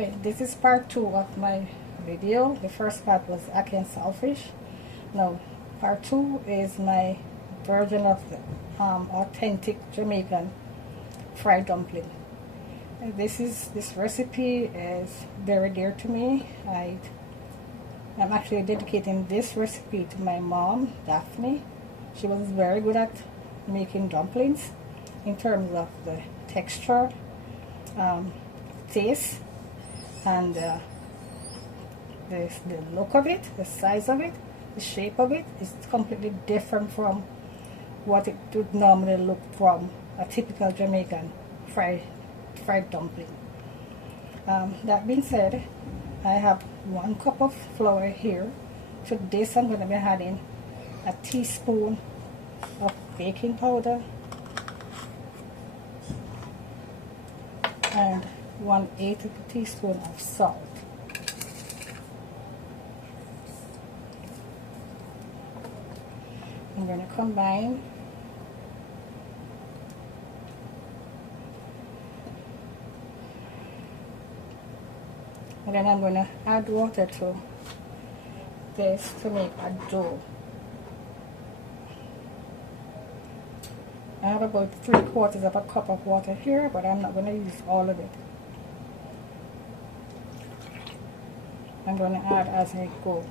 Okay, this is part 2 of my video. The first part was ackee and saltfish. Now, part 2 is my version of the authentic Jamaican fried dumpling. This recipe is very dear to me. I'm actually dedicating this recipe to my mom, Daphne. She was very good at making dumplings in terms of the texture, taste, and the look of it, the size of it, the shape of it is completely different from what it would normally look from a typical Jamaican fried dumpling. That being said, I have 1 cup of flour here. To this I'm going to be adding a teaspoon of baking powder and 1/8 of a teaspoon of salt. I'm going to combine and then I'm going to add water to this to make a dough. I have about 3/4 of a cup of water here, but I'm not going to use all of it. I'm going to add as I go.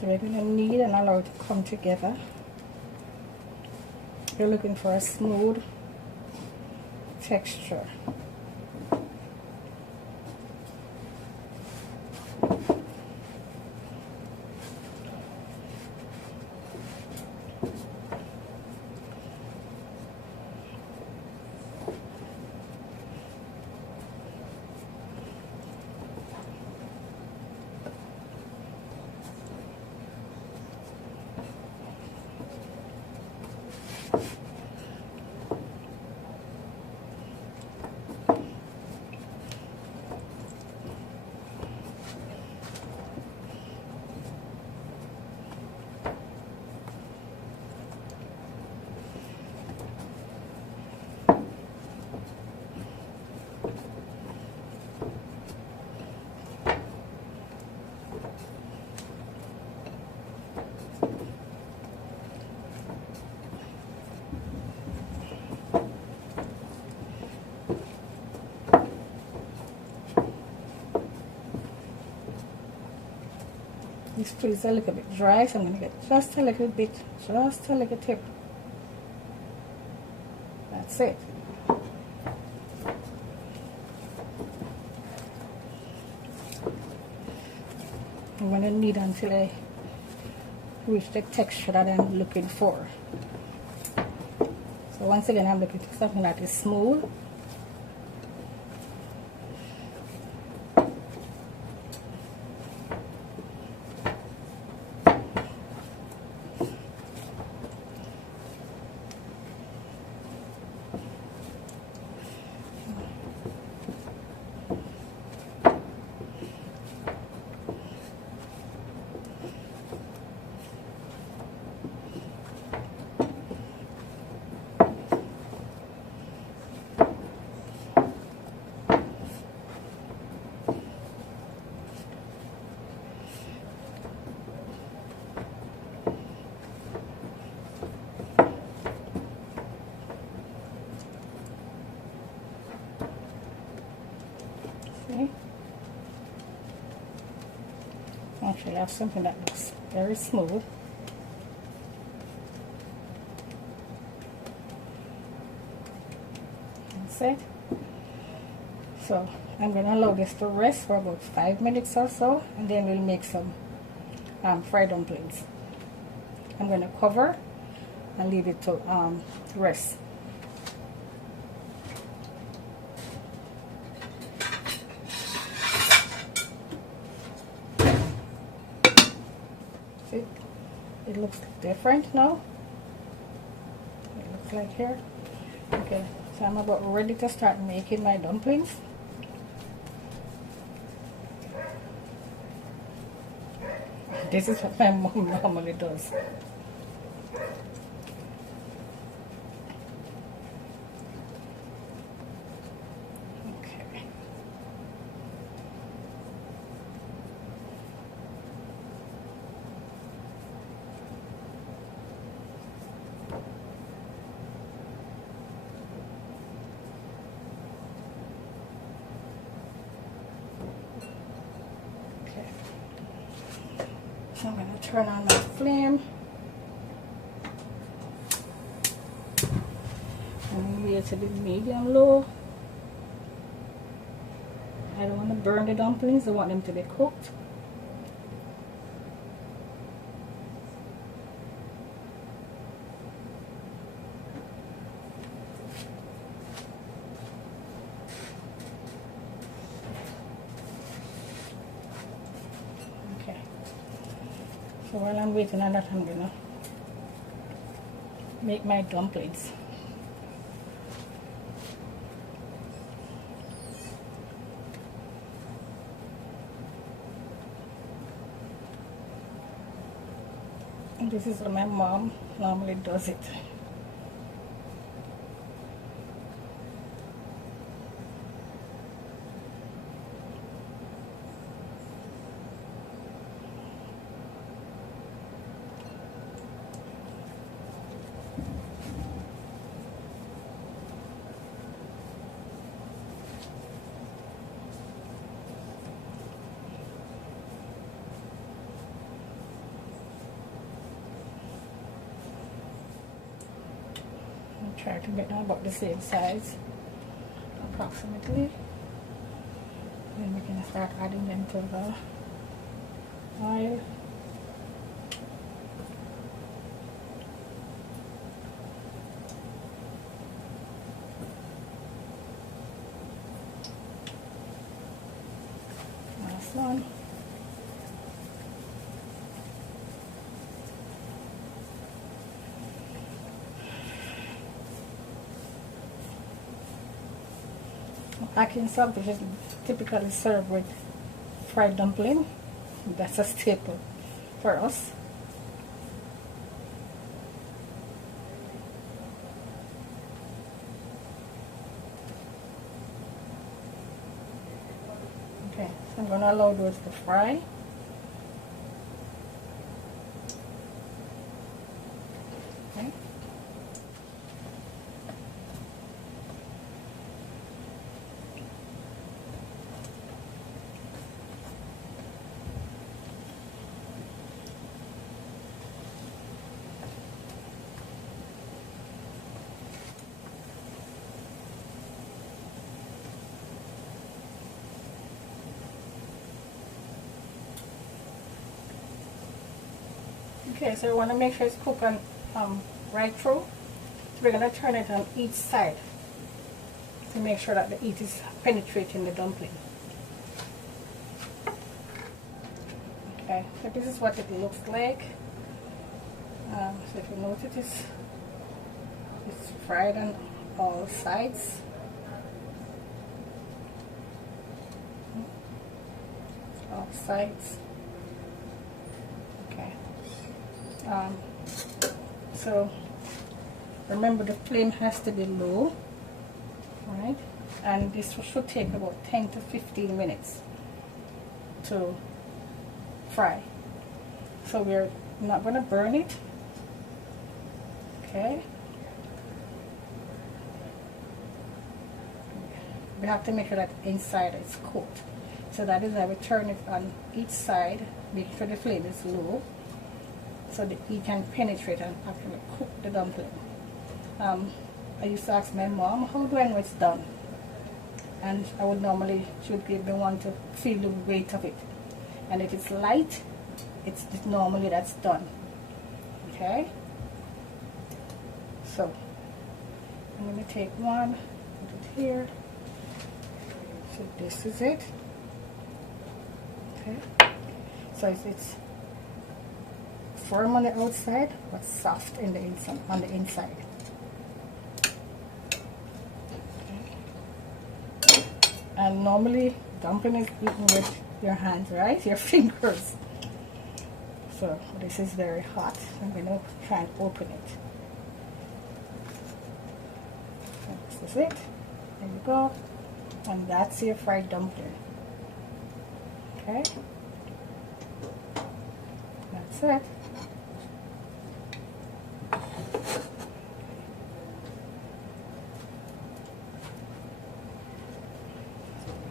So we're going to knead and allow it to come together. You're looking for a smooth texture. This food is a little bit dry, so I'm going to get just a little tip. That's it. I'm going to knead until I reach the texture that I'm looking for. So once again, I'm looking for something that is smooth. See? Actually, I have something that looks very smooth. said. So I'm going to allow this to rest for about 5 minutes or so, and then we'll make some fried dumplings. I'm going to cover and leave it to rest. See, it looks different now. It looks like here. Okay, so I'm about ready to start making my dumplings. This is what my mom normally does. Okay. So I'm going to turn on my flame and leave it to be medium low. I don't want to burn the dumplings, I want them to be cooked. So while I'm waiting on that, I'm gonna make my dumplings. And this is what my mom normally does it. Try to get them about the same size, approximately. Then we can start adding them to the oil. Last one. Ackee saltfish is typically served with fried dumpling. That's a staple for us. Okay, so I'm going to allow those to fry. Okay. Okay, so we want to make sure it's cooked on right through. So we're going to turn it on each side to make sure that the heat is penetrating the dumpling. Okay, so this is what it looks like. So if you notice, it's fried on all sides. All sides. Okay. So remember, the flame has to be low, right? And this should take about 10 to 15 minutes to fry. So we're not going to burn it. Okay. We have to make sure that inside is cooked. So that is why we turn it on each side, make sure the flame is low, so that it can penetrate and actually cook the dumpling. I used to ask my mom, how do I know it's done? And I would normally, she would give me one to feel the weight of it. And if it's light, it's normally that's done. Okay? So, I'm going to take one, put it here. So this is it. Okay? So it's firm on the outside, but soft in the inside, on the inside. Okay. And normally, dumpling is eaten with your hands, right? Your fingers. So this is very hot. I'm going to try and open it. So this is it. There you go. And that's your fried dumpling. Okay. That's it.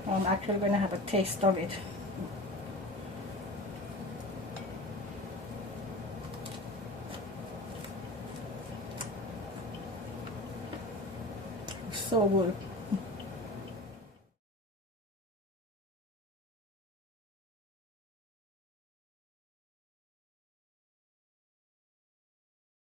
I'm actually going to have a taste of it. So good.